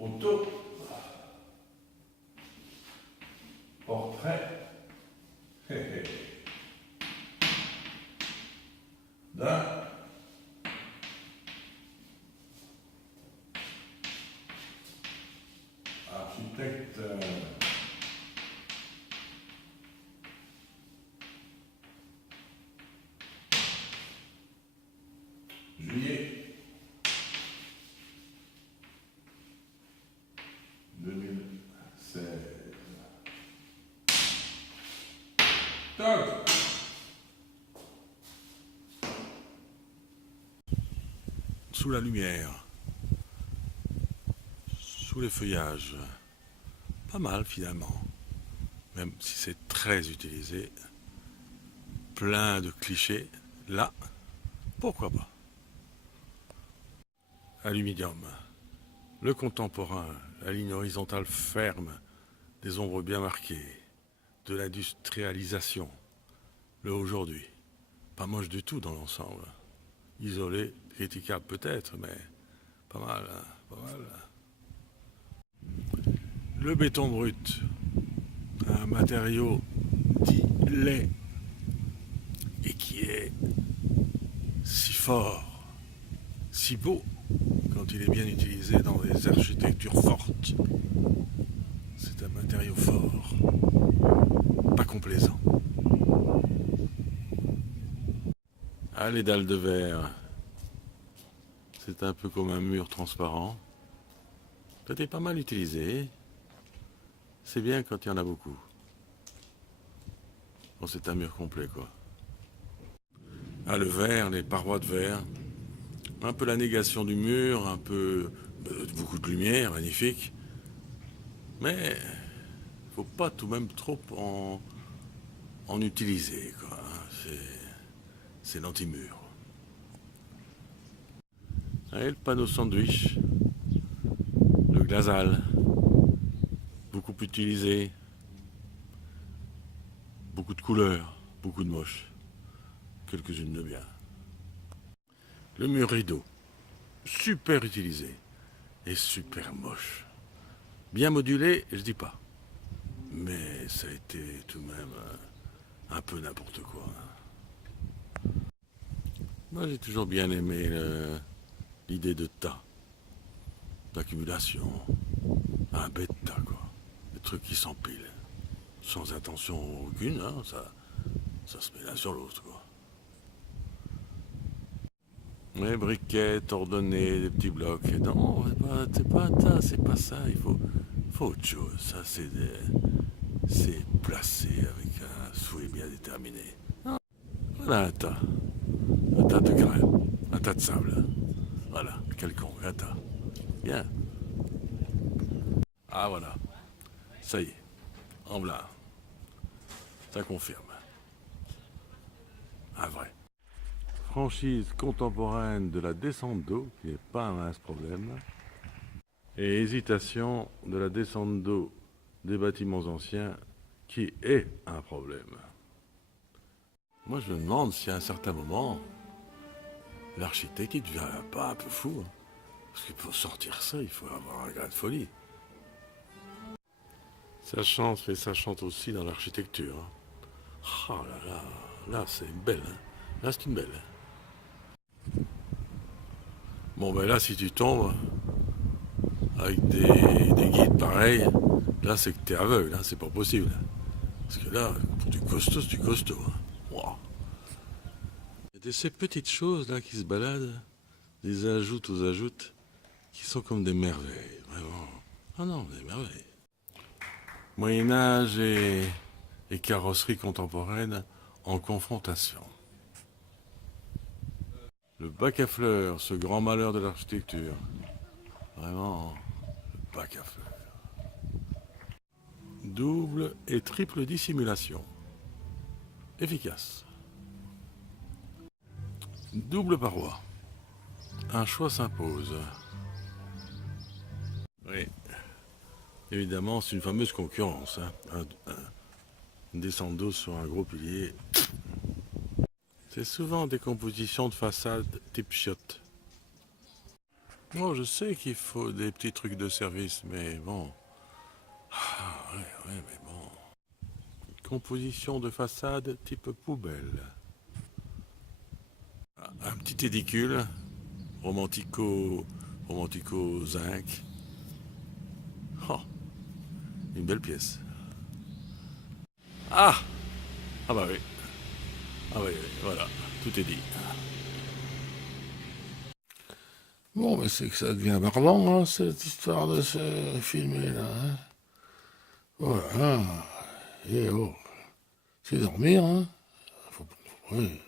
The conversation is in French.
Auto, portrait, d'un architecte juillet 2016. Toc. Sous la lumière, sous les feuillages, pas mal finalement, même si c'est très utilisé, plein de clichés, là, pourquoi pas. Aluminium, le contemporain, la ligne horizontale ferme, des ombres bien marquées, de l'industrialisation, le aujourd'hui, pas moche du tout dans l'ensemble, isolé, critiquable peut-être, mais pas mal, hein, pas mal. Le béton brut, un matériau dit laid et qui est si fort, si beau quand il est bien utilisé dans des architectures fortes. C'est un matériau fort, pas complaisant. Ah, les dalles de verre, c'est un peu comme un mur transparent. Peut-être pas mal utilisé. C'est bien quand il y en a beaucoup. Bon, c'est un mur complet, quoi. Ah, le verre, les parois de verre. Un peu la négation du mur, un peu beaucoup de lumière, magnifique. Mais faut pas tout de même trop en utiliser, quoi. C'est l'anti-mur. Et le panneau sandwich, le glazal, beaucoup utilisé, beaucoup de couleurs, beaucoup de moches, quelques-unes de bien. Le mur rideau, super utilisé et super moche. Bien modulé, je dis pas. Mais ça a été tout de même un peu n'importe quoi. Moi j'ai toujours bien aimé l'idée de tas, d'accumulation, un bête tas quoi. Des trucs qui s'empilent, sans intention aucune, hein, ça se met l'un sur l'autre quoi. Les briquettes ordonnées, des petits blocs. Non, c'est pas un tas, c'est pas ça. Il faut autre chose. Ça, c'est placé avec un souhait bien déterminé. Voilà un tas. Un tas de grains. Un tas de sable. Voilà, quelconque, un tas. Bien. Ah voilà. Ça y est. En blanc. Ça confirme. Un vrai. Franchise contemporaine de la descente d'eau, qui n'est pas un mince problème. Et hésitation de la descente d'eau des bâtiments anciens, qui est un problème. Moi, je me demande si à un certain moment, l'architecte, il devient pas un peu fou. Hein. Parce que pour sortir ça, il faut avoir un grain de folie. Ça chante, mais ça chante aussi dans l'architecture. Hein. Oh là là, là c'est une belle. Hein. Là, c'est une belle. Bon, ben là, si tu tombes avec des guides pareils, là, c'est que t'es aveugle. Hein. C'est pas possible. Parce que là, pour du costaud, c'est du costaud. Hein. Wow. Il y a ces petites choses là qui se baladent, des ajouts aux ajouts, qui sont comme des merveilles, vraiment. Ah non, des merveilles. Moyen-Âge et carrosserie contemporaine en confrontation. Le bac à fleurs, ce grand malheur de l'architecture. Vraiment, le bac à fleurs. Double et triple dissimulation. Efficace. Double paroi. Un choix s'impose. Oui. Évidemment, c'est une fameuse concurrence. Hein. Une descente d'eau sur un gros pilier. C'est souvent des compositions de façade type chiotte. Oh, je sais qu'il faut des petits trucs de service, mais bon. Ah, ouais, mais bon. Composition de façade type poubelle. Un petit édicule, romantico zinc. Oh, une belle pièce. Ah, ah bah oui. Ah oui, oui, voilà, tout est dit. Bon, mais c'est que ça devient barbant, hein, cette histoire de se filmer là. Hein. Voilà. Et oh, c'est dormir, hein. Oui.